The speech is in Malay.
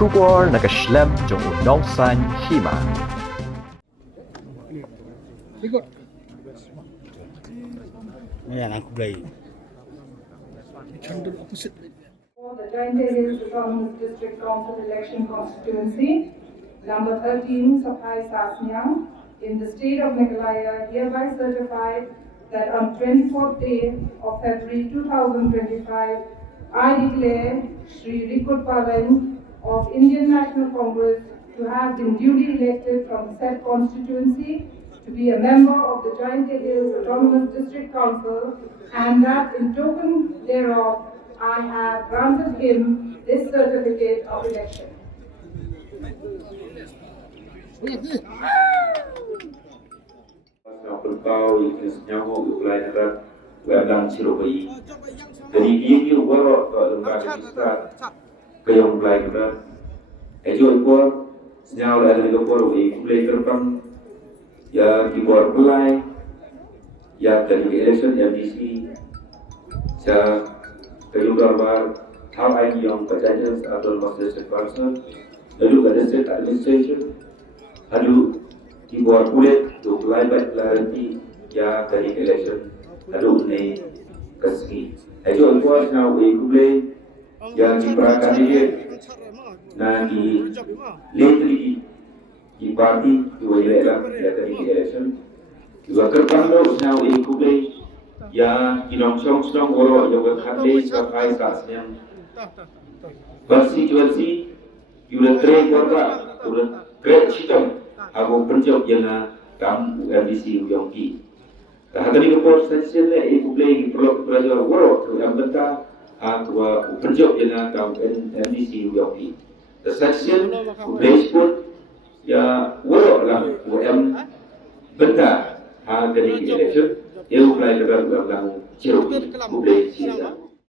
Kubor nakaslem jong unongsan Hima. Rikut. Ayan, aku play. Control opposite. For the Joint Areas Autonomous District Council Election Constituency, number 13, Saphai Sutnga, in the state of Meghalaya, hereby certified that on 24th day of February 2025, I declare Shri Rikut Parein of Indian National Congress to have been duly elected from the said constituency to be a member of the Joint Areas Autonomous District Council, and that in token thereof, I have granted him this certificate of election. Kau nyawa ulai negara wadang Cirobai. Jadi ini bawa ke lembaga kita ke yang ulai negara. Ejo ikut senyawa dari doktor ulai terbang ya dibuat ulai ya dari election MDC saya keluar how I yang perjanjian atau master council lalu ada state administration lalu dibuat kulit untuk libat nanti ya dari election lalu ini kesini. Itu untuk now we kulit yang diperakan ini nanti lately di parti dua election ya dari election juga kerpangdo now we kulit yang kinong-song orang yang berhati Saphai yang Constituency udah trade warga udah trade sistem aku penjok yang kam MDC yang ki. Dah tadi ke Constituency le ibu play perlu belajar waro yang benta aku penjok yang kam MDC yang ki. The section place pun ya waro lah UM benta ha dari election eu play dengan orang Cirobai boleh sih.